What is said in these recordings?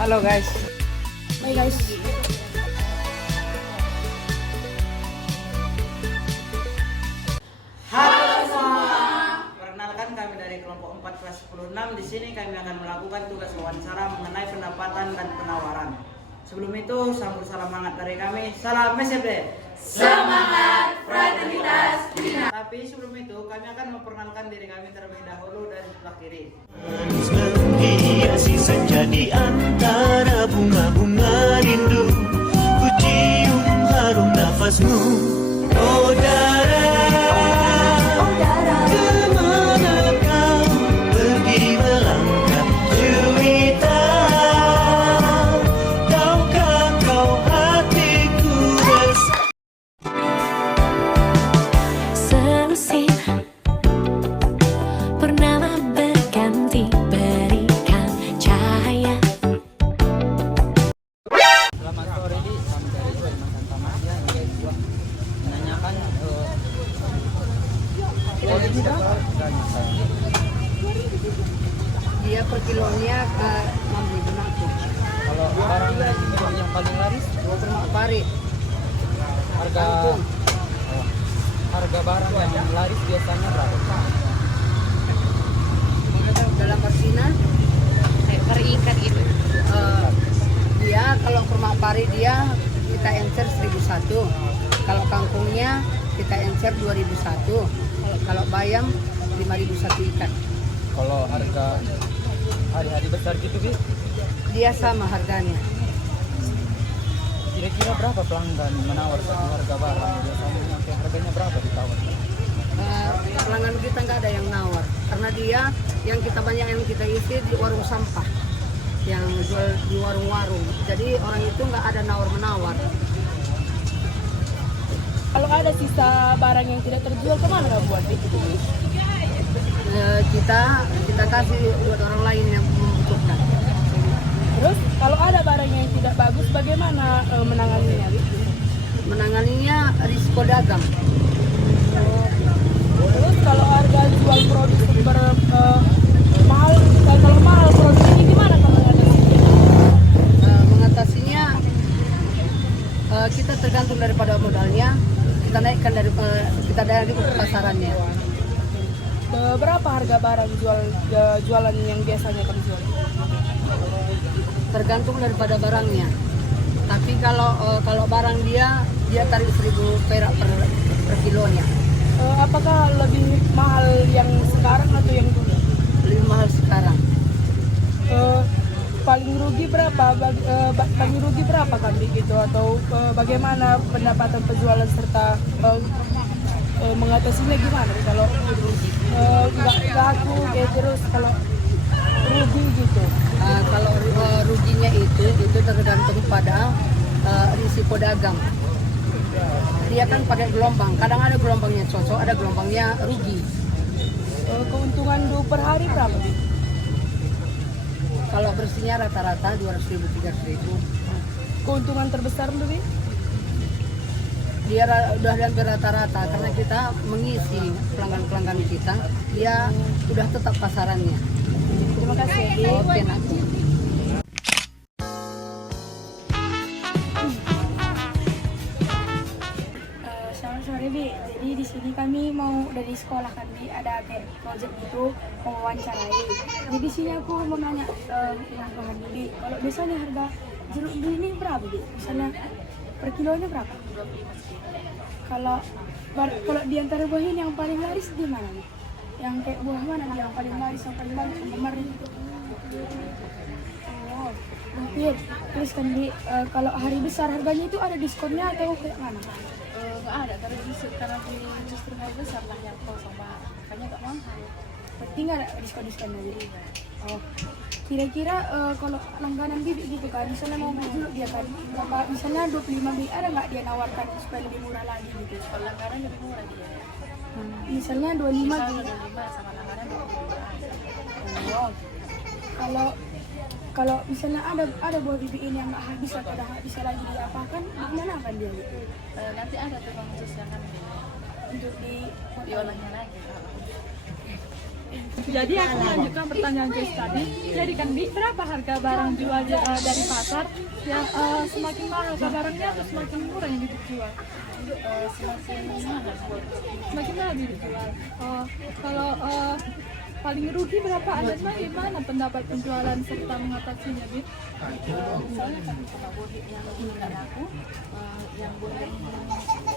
Halo guys. Hai guys. Halo semua. Perkenalkan kami dari kelompok 4 kelas 10-6. Di sini kami akan melakukan tugas wawancara mengenai pendapatan dan penawaran. Sebelum itu, sambut salam hangat dari kami. Salam MSFD. Semangat fraternitas bina. Tapi sebelum itu, kami akan memperkenalkan diri kami terlebih dahulu dari sebelah kiri. Menghiasi senja di antara bunga-bunga rindu, ku cium harum nafasmu, oh Dara, kemana kau pergi melangkah cerita, tahukah kau hatiku resah. Selusin purnama berganti berikan cahaya. Selamat sore di kami dari Kalimantan Tamasya. Ini gua menanyakan kondisi harganya. Dia per kilonya ke 6.000 naku. Kalau barang yang paling laris, Terima pari. harga harga barang yang laris biasanya berapa? Dalam persina Per ikat itu. dia kalau permak pari dia kita encer 1.001. Kalau kangkungnya kita encer 2.001. Kalau bayam 5.001 ikat. Kalau harga hari-hari besar gitu, Bi, Dia sama harganya. kira-kira berapa pelanggan menawar satu harga barang? Biasanya sampai harganya berapa ditawar? Pelanggan kita nggak ada yang nawar karena dia yang kita banyak yang kita isi di warung sampah yang jual di warung-warung, jadi orang itu nggak ada nawar-menawar. Kalau ada sisa barang yang tidak terjual, kemana nggak buat itu? Kita kasih buat orang lain yang membutuhkan. Terus kalau ada barang yang tidak bagus, bagaimana menanganinya? Menanganinya risiko dagang. Terus kalau harga jual produk super mahal, kalau mahal produk ini gimana kalau Mengatasinya kita tergantung daripada modalnya, kita naikkan dari pasarannya. berapa harga barang jualan yang biasanya kamu jual? Tergantung daripada barangnya. Tapi kalau barang dia tarik 1.000 perak per kilonya. Apakah lebih mahal yang sekarang atau yang dulu? Lebih mahal sekarang. Paling rugi berapa? Paling rugi berapa kali gitu? Atau bagaimana pendapatan penjualan serta mengatasinya gimana? Kalau nggak laku terus kalau rugi gitu. Kalau ruginya itu tergantung pada risiko dagang. Dia kan pakai gelombang. Kadang ada gelombangnya cocok, ada gelombangnya rugi. Keuntungan per hari berapa? Kalau bersihnya rata-rata 200.000 300.000. Keuntungan terbesar lebih? Dia udah hampir rata-rata karena kita mengisi pelanggan-pelanggan kita. Dia udah tetap pasarannya. Terima kasih. Oke, nanti. Selamat sore Bi. Jadi di sini kami mau dari sekolah kami ada project itu mau wawancarai. Jadi di sini aku mau nanya yang bahan Bi. Kalau biasanya harga jeruk Bi ini berapa Bi? Misalnya per kilonya berapa? Kalau di antara buah ini yang paling laris di mana Bi? Yang kayak buah mana nih yang paling laris yang kemarin itu? Oh, mungkin. Terus kan Bi, kalau hari besar harganya itu ada diskonnya atau kayak mana? Nggak ada karena justru hari besar lah yang kau sama makanya nggak mahal. Berarti nggak ada diskon lagi. Oh, kira-kira kalau langganan Bibi gitu kan, misalnya mau beli dulu dia kan, misalnya 25 Bibi ada nggak dia nawarkan supaya lebih murah lagi gitu? Kalau langganan lebih murah dia. Misalnya 25 Misalnya Bibi. 25 sama langganan 22. Oh, kalau misalnya ada buah Bibi ini yang nggak habis atau udah nggak bisa lagi diapakan, gimana kan dia gitu? Nanti ada tukang khusus yang kan Untuk di diolahnya lagi. Jadi aku melanjutkan pertanyaan Jess tadi. Jadi kan Bi, berapa harga barang jual dari pasar yang semakin mahal ke barangnya atau semakin murah yang dijual? Semakin mahal dijual. Kalau paling rugi berapa ada gimana pendapat penjualan serta mengatasinya, Bi? Misalnya kan kalau boleh yang nggak laku, yang boleh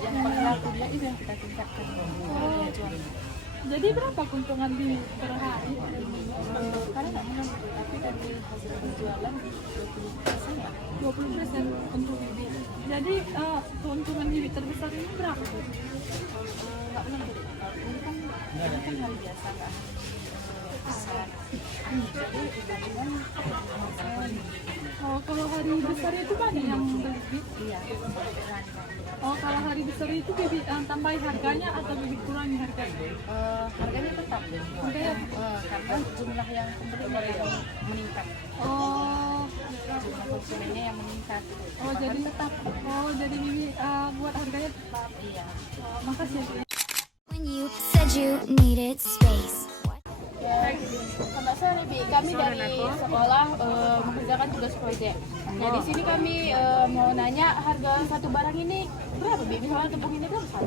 yang laku dia itu yang kita tingkatkan dia jual. Jadi berapa keuntungan di per hari? Karena nggak menentu, tapi dari hasil penjualan 20% ya. 20% untuk Bibi. Jadi keuntungan Bibi terbesar ini berapa? Nggak menentu. Ini kan hari biasa nggak besar. Jadi dibandingkan Oh, kalau hari besar itu banyak yang beli Bibi? iya, Oh, kalau hari besar itu Bibi tambahin harganya atau Bibi kurangi harganya? harganya tetap. Harganya Karena jumlah yang pembelinya yang meningkat. oh, Jumlah konsumennya yang meningkat. oh jadi tetap. Oh, jadi Bibi buat harganya tetap. Iya. Oh, makasih ya, Bibi. When you said you needed space. Selamat sore, Bi. Kami dari sekolah mengerjakan tugas proyek. Nah, di sini kami mau nanya harga satu barang ini berapa, Bi? Misalnya tepung ini berapa?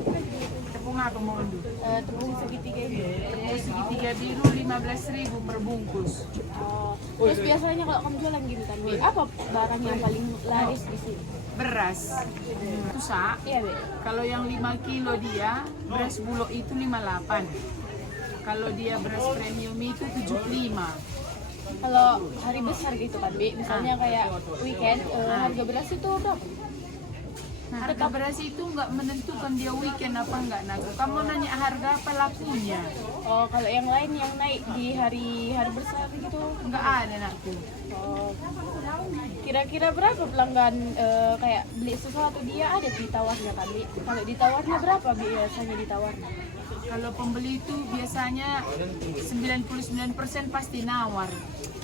Tepung apa mau unduh? Tepung segitiga ini. Tepung segitiga biru 15.000 per bungkus. Terus biasanya kalau kamu jualan gitu kan, Bi, apa barang yang paling laris di sini? Beras. Susah. Iya, Bi. Kalau yang 5 kilo dia, beras bulog itu 58. Kalau dia beras premium itu 75. Kalau hari besar gitu kan, Bi, misalnya kayak weekend, harga beras itu berapa? Harga beras itu nggak menentukan dia weekend apa enggak. Nah, kamu nanya harga apa lakunya? Oh, kalau yang lain yang naik di hari besar gitu? Nggak ada nakku. Oh, kira-kira berapa pelanggan kayak beli sesuatu dia ada di tawarnya kan, Bi? Kalau ditawarnya berapa biasanya ditawarnya? Kalau pembeli itu biasanya 99% pasti nawar.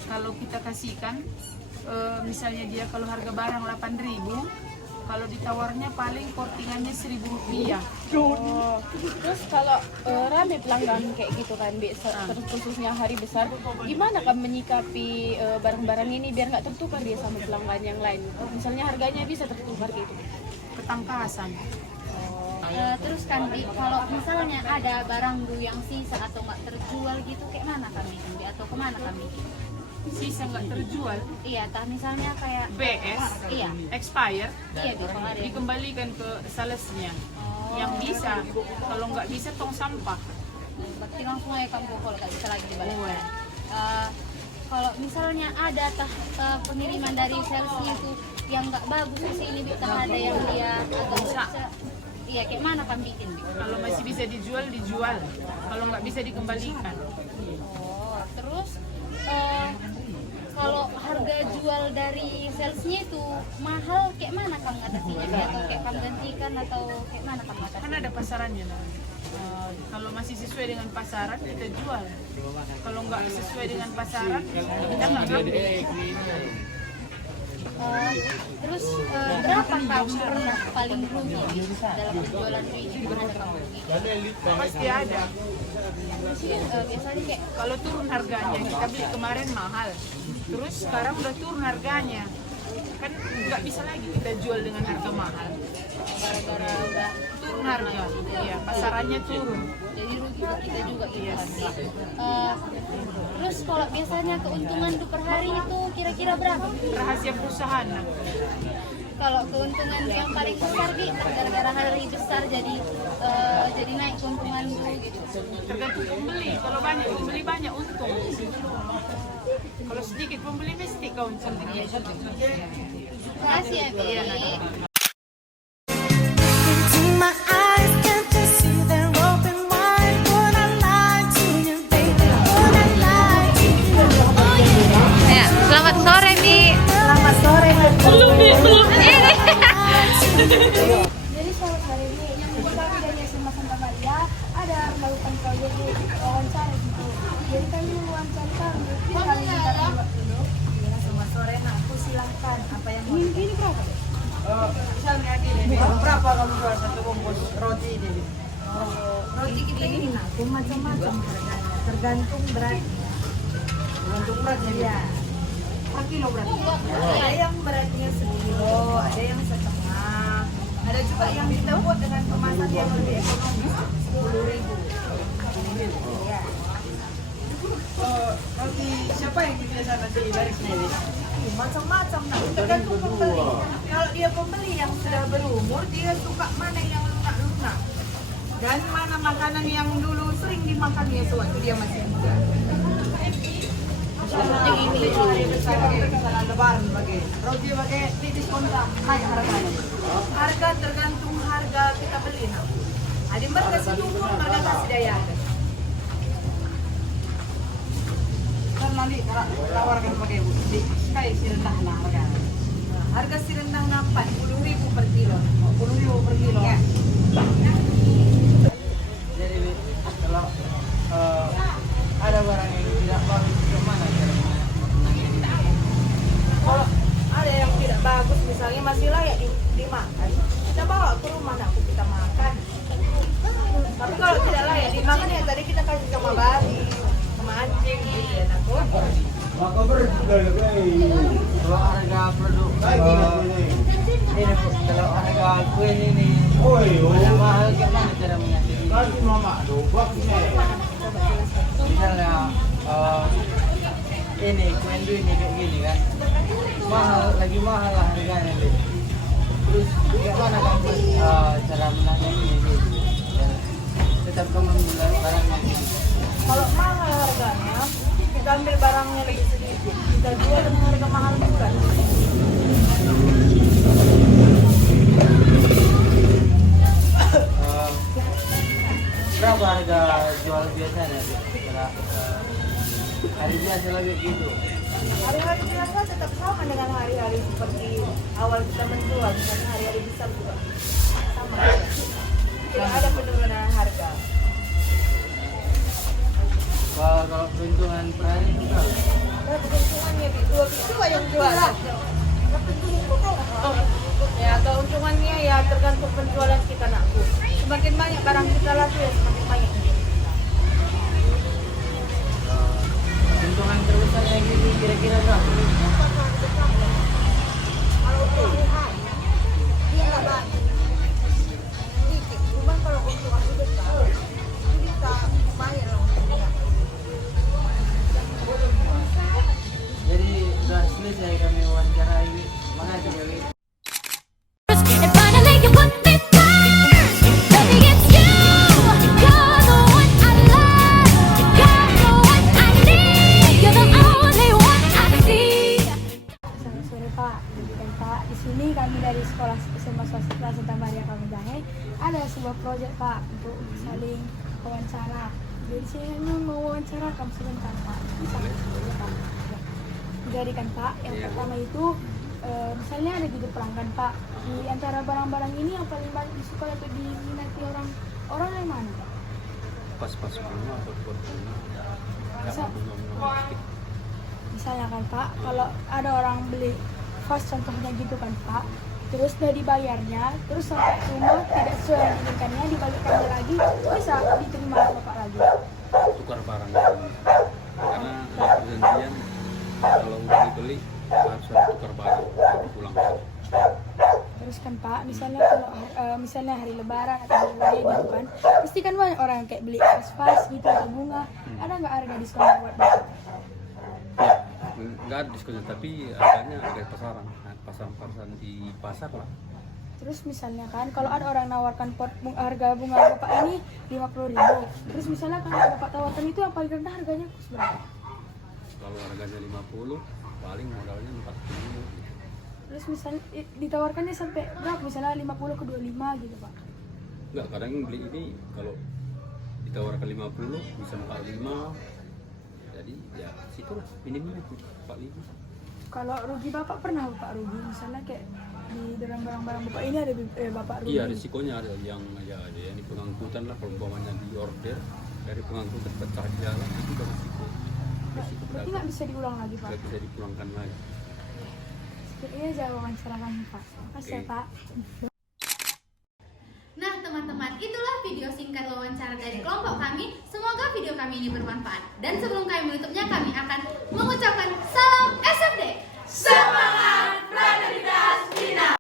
Kalau kita kasihkan, misalnya dia kalau harga barang 8.000, kalau ditawarnya paling kortingannya 1.000 rupiah. Oh, terus kalau rame pelanggan kayak gitu kan, Bi, terus khususnya hari besar, gimana kan menyikapi barang-barang ini biar nggak tertukar dia sama pelanggan yang lain? Misalnya harganya bisa tertukar gitu. Ketangkasan. Terus kan Bi, kalau misalnya ada barang dulu yang sisa atau nggak terjual gitu, kayak mana kami Bi? Atau kemana kami? Sisa nggak terjual, Iya, tah misalnya kayak BS, iya, expire, iya Bi, kalau ada yang- dikembalikan ke salesnya. Yang bisa, kalau nggak bisa tong sampah. berarti langsung aja kamu kalau nggak bisa lagi dibalikkan. Kalau misalnya ada pengiriman dari salesnya itu yang nggak bagus di sini, Bi, tah ada yang dia agak bisa, iya kayak mana kan bikin, Bi? Kalau masih bisa dijual, dijual. Kalau nggak bisa dikembalikan. Oh, terus kalau harga jual dari salesnya itu mahal, kayak mana kamu ngatasinya? Atau kayak kamu gantikan atau kayak mana kamu Kan ngatasinya? ada pasarannya. Nah. Kalau masih sesuai dengan pasaran, kita jual. Kalau nggak sesuai dengan pasaran, kita nggak ambil. Terus berapa kamu pernah paling rugi Bi, dalam penjualan ini? Gimana kamu rugi? Pasti ada. Biasanya kayak Kalau turun harganya, kita beli kemarin mahal. Terus sekarang udah turun harganya. Kan nggak bisa lagi kita jual dengan harga mahal. gara-gara udah Turun harga, iya, pasarannya turun. jadi rugi buat kita juga gitu Yes. kan, Bi. Terus kalau biasanya keuntungan tuh per hari itu kira-kira berapa? Rahasia perusahaan. Nah. Kalau keuntungan yang paling besar Bi, gara-gara hari besar jadi naik keuntungan tuh gitu. Tergantung pembeli. Kalau banyak pembeli banyak untung. Kalau sedikit pembeli mesti kau untung. Terima kasih ya Bi. Into my eyes, can't you see they're open wide? Would I lie to you, baby? Would I lie to you? Oh yeah. Ya, selamat sore Bi. Selamat sore. Belum ini. Jadi selamat hari ini yang membuat kami dari SMA Santa Maria ada melakukan proyek di wawancara gitu. Jadi kami mewawancari kami. Kami minta buat duduk. Selamat sore Nakku, silahkan apa yang mau Ini berapa? Misalnya gini, berapa kamu jual satu bungkus roti ini? roti kita ini Nakku macam-macam harganya tergantung berat. Tergantung beratnya. Iya. Per kilo berarti. Ada yang beratnya 1 kilo, ada yang setengah. Ada juga yang kita buat dengan kemasan yang lebih ekonomis, 10.000. Iya. Roti siapa yang biasa nasi dari sini? Macam-macam, nah, tergantung pembeli. Kalau dia pembeli yang sudah berumur, dia suka mana yang lunak-lunak. Dan mana makanan yang dulu sering dimakannya sewaktu dia masih muda. Yang ini hari besar misalnya lebaran pakai roti pakai di diskon naik harganya. Harga tergantung harga kita beli. Nah. Ada mereka sedukung, mereka kasih daya. Kan nanti kalau tawarkan pakai di kayak si rendah nah harga. Nah, harga si rendang 40.000 per kilo. 40.000 per kilo. Ya. Jadi kalau ada barang yang tidak bagus kemana cara menangani? Kalau ada yang tidak bagus, misalnya masih layak dimakan, kita bawa ke rumah, nak kita makan. Tapi kalau tidak layak dimakan, ya tadi kita kasih sama babi, sama anjing, gitu ya, nak. Kalau harga produk ini kalau harga kue ini mahal gimana cara mengatasi? Misalnya ini kue ini kayak gini kan mahal lah harganya deh. Terus gimana kamu cara menangani ini? Tetap kamu menjual barangnya ini. Kalau mahal harganya, kita ambil barangnya lebih sedikit, kita jual dengan harga mahal juga. Berapa harga jual biasanya? Hari biasa lagi gitu. Hari-hari biasa tetap sama dengan hari-hari seperti awal kita menjual, misalnya hari-hari besar juga sama. Tidak ada penurunan harga. Kalau peruntungan per hari juga. Ada keuntungannya, dua yang jual. Ya, keuntungannya ya tergantung penjualan kita nakku. Semakin banyak barang kita laku ya semakin banyak. Keuntungan terbesar yang gitu kira-kira berapa? Kalau dia nggak banyak. Sedikit, cuma kalau keuntungan itu besar, itu bisa lumayan loh. Jadi sudah selesai kami wawancara ini. Makasih kali. And finally you put me first. Baby, it's you. You're the one I love. You're the one I need. You're the only one I see. Selamat sore Pak, dan Pak, di sini kami dari sekolah SMA Swasta Santa Maria Kamejahe ada sebuah proyek Pak untuk saling wawancara. Jadi saya mau wawancara kamu sebentar Pak. Bisa Pak. Jadi kan Pak, yang pertama itu misalnya ada gitu pelanggan Pak. Di antara barang-barang ini yang paling banyak disukai atau diminati orang yang mana Pak? Pas-pas bunga atau pot bunga. Misalnya kan Pak, kalau ada orang beli vas contohnya gitu kan Pak, terus udah dibayarnya, terus sampai rumah tidak sesuai yang diinginkannya, dibalikkannya lagi, bisa diterima Bapak lagi. Tukar barang karena perjanjian kalau udah dibeli harus ada tukar barang baru pulang. Terus kan Pak, misalnya kalau misalnya hari Lebaran atau hari raya gitu kan, pasti kan banyak orang yang kayak beli vas gitu atau bunga, ada nggak harga diskon buat Bapak? Ya, nggak ada diskonnya tapi harganya harga pasaran, pasaran di pasar lah. Terus misalnya kan, kalau ada orang nawarkan harga bunga Bapak ini 50.000, terus misalnya kalau Bapak tawarkan itu yang paling rendah harganya berapa? Kalau harganya 50, paling modalnya 40. Terus misalnya ditawarkannya sampai berapa? Misalnya 50 ke 25 gitu Pak? Enggak, kadang yang beli ini kalau ditawarkan 50 bisa 45. Jadi ya situlah minimal 45. Kalau rugi Bapak pernah Bapak rugi? Misalnya kayak di dalam barang-barang Bapak ini ada Bapak rugi? Iya, risikonya ada yang di pengangkutan lah, kalau umpamanya di order dari pengangkutan pecah jalan itu udah risiko. Berarti nggak bisa diulang lagi Pak? Nggak bisa dipulangkan lagi. Sepertinya aja wawancara kami Pak. Makasih ya Pak. Nah teman-teman, itulah video singkat wawancara dari kelompok kami. Semoga video kami kami ini bermanfaat. Dan sebelum kami menutupnya, kami akan menggunakan